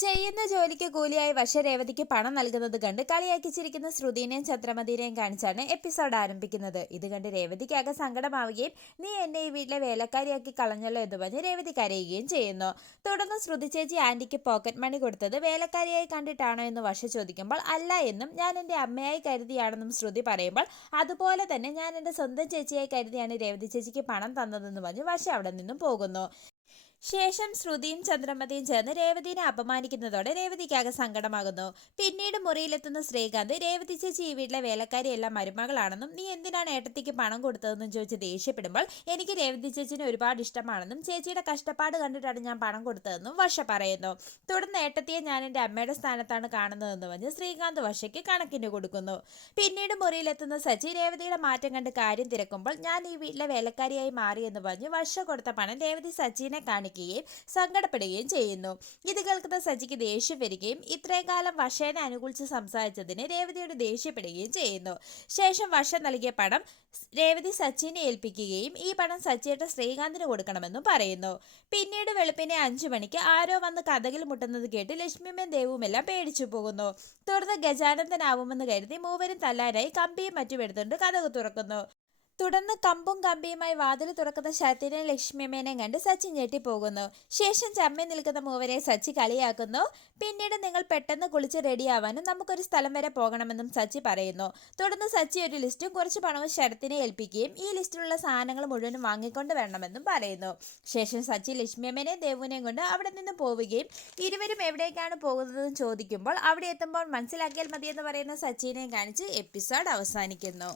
ചെയ്യുന്ന ജോലിക്ക് കൂലിയായി രേവതിക്ക് പണം നൽകുന്നത് കണ്ട് കളിയാക്കി ചിരിക്കുന്ന ശ്രുതിനെയും ചന്ദ്രമതിനെയും കാണിച്ചാണ് എപ്പിസോഡ് ആരംഭിക്കുന്നത്. ഇത് കണ്ട് രേവതിക്കാകെ സങ്കടമാവുകയും നീ എന്നെ ഈ വീട്ടിലെ വേലക്കാരിയാക്കി കളഞ്ഞല്ലോ എന്ന് പറഞ്ഞ് രേവതി കരയുകയും ചെയ്യുന്നു. തുടർന്ന് ശ്രുതി ചേച്ചി ആന്റിക്ക് പോക്കറ്റ് മണി കൊടുത്തത് വേലക്കാരിയായി കണ്ടിട്ടാണോ എന്ന് ചോദിക്കുമ്പോൾ അല്ല എന്നും ഞാൻ എൻ്റെ അമ്മയായി കരുതിയാണെന്നും ശ്രുതി പറയുമ്പോൾ അതുപോലെ തന്നെ ഞാൻ എൻ്റെ സ്വന്തം ചേച്ചിയായി കരുതിയാണ് രേവതി ചേച്ചിക്ക് പണം തന്നതെന്ന് പറഞ്ഞ് അവിടെ നിന്നും പോകുന്നു. ശേഷം ശ്രുതിയും ചന്ദ്രമതിയും ചേർന്ന് രേവതിനെ അപമാനിക്കുന്നതോടെ രേവതിക്കാകെ സങ്കടമാകുന്നു. പിന്നീട് മുറിയിലെത്തുന്ന ശ്രീകാന്ത് രേവതി ചേച്ചി ഈ വീട്ടിലെ വേലക്കാരിയെല്ലാം മരുമകളാണെന്നും നീ എന്തിനാണ് ഏട്ടത്തിക്ക് പണം കൊടുത്തതെന്നും ചോദിച്ച് ദേഷ്യപ്പെടുമ്പോൾ എനിക്ക് രേവതി ചേച്ചിനെ ഒരുപാട് ഇഷ്ടമാണെന്നും ചേച്ചിയുടെ കഷ്ടപ്പാട് കണ്ടിട്ടാണ് ഞാൻ പണം കൊടുത്തതെന്നും പറയുന്നു. തുടർന്ന് ഏട്ടത്തിയെ ഞാൻ എൻ്റെ അമ്മയുടെ സ്ഥാനത്താണ് കാണുന്നതെന്ന് പറഞ്ഞ് ശ്രീകാന്ത് വർഷയ്ക്ക് കണക്കിന് കൊടുക്കുന്നു. പിന്നീട് മുറിയിലെത്തുന്ന സച്ചി രേവതിയുടെ മാറ്റം കണ്ട് കാര്യം തിരക്കുമ്പോൾ ഞാൻ ഈ വീട്ടിലെ വേലക്കാരിയായി മാറിയെന്ന് പറഞ്ഞ് വർഷ കൊടുത്ത പണം രേവതി സച്ചിനെ സങ്കടപ്പെടുകയും ചെയ്യുന്നു. ഇത് കേൾക്കുന്ന സജിക്ക് ദേഷ്യം വരികയും ഇത്രയും കാലം വർഷേനെ അനുകൂലിച്ച് സംസാരിച്ചതിന് രേവതിയോട് ദേഷ്യപ്പെടുകയും ചെയ്യുന്നു. ശേഷം വർഷ നൽകിയ പണം രേവതി സച്ചിനെ ഏൽപ്പിക്കുകയും ഈ പണം സച്ചിയുടെ ശ്രീകാന്തിന് കൊടുക്കണമെന്നും പറയുന്നു. പിന്നീട് വെളുപ്പിനെ 5 മണിക്ക് ആരോ വന്ന് കഥകിൽ മുട്ടുന്നത് കേട്ട് ലക്ഷ്മിയും ദേവുമെല്ലാം പേടിച്ചു പോകുന്നു. തുടർന്ന് ഗജാനന്ദനാവുമെന്ന് കരുതി മൂവരും തല്ലാനായി കമ്പിയും മറ്റും എടുത്തുകൊണ്ട് കഥക് തുറക്കുന്നു. തുടർന്ന് കമ്പും കമ്പിയുമായി വാതിൽ തുറക്കുന്ന ശരത്തിനെയും ലക്ഷ്മിയമ്മേനെയും കണ്ട് സച്ചി ഞെട്ടിപ്പോകുന്നു. ശേഷം ചമ്മി നിൽക്കുന്ന മൂവരെ സച്ചി കളിയാക്കുന്നു. പിന്നീട് നിങ്ങൾ പെട്ടെന്ന് കുളിച്ച് റെഡിയാവാനും നമുക്കൊരു സ്ഥലം വരെ പോകണമെന്നും സച്ചി പറയുന്നു. തുടർന്ന് സച്ചി ഒരു ലിസ്റ്റും കുറച്ച് പണവും ശരത്തിനെ ഏൽപ്പിക്കുകയും ഈ ലിസ്റ്റിലുള്ള സാധനങ്ങൾ മുഴുവനും വാങ്ങിക്കൊണ്ട് വരണമെന്നും പറയുന്നു. ശേഷം സച്ചി ലക്ഷ്മിയമ്മേനെയും ദേവുവിനെയും കൊണ്ട് അവിടെ നിന്ന് പോവുകയും ഇരുവരും എവിടേക്കാണ് പോകുന്നതെന്ന് ചോദിക്കുമ്പോൾ അവിടെ എത്തുമ്പോൾ മനസ്സിലാക്കിയാൽ മതിയെന്ന് പറയുന്ന സച്ചിനെയും കാണിച്ച് എപ്പിസോഡ് അവസാനിക്കുന്നു.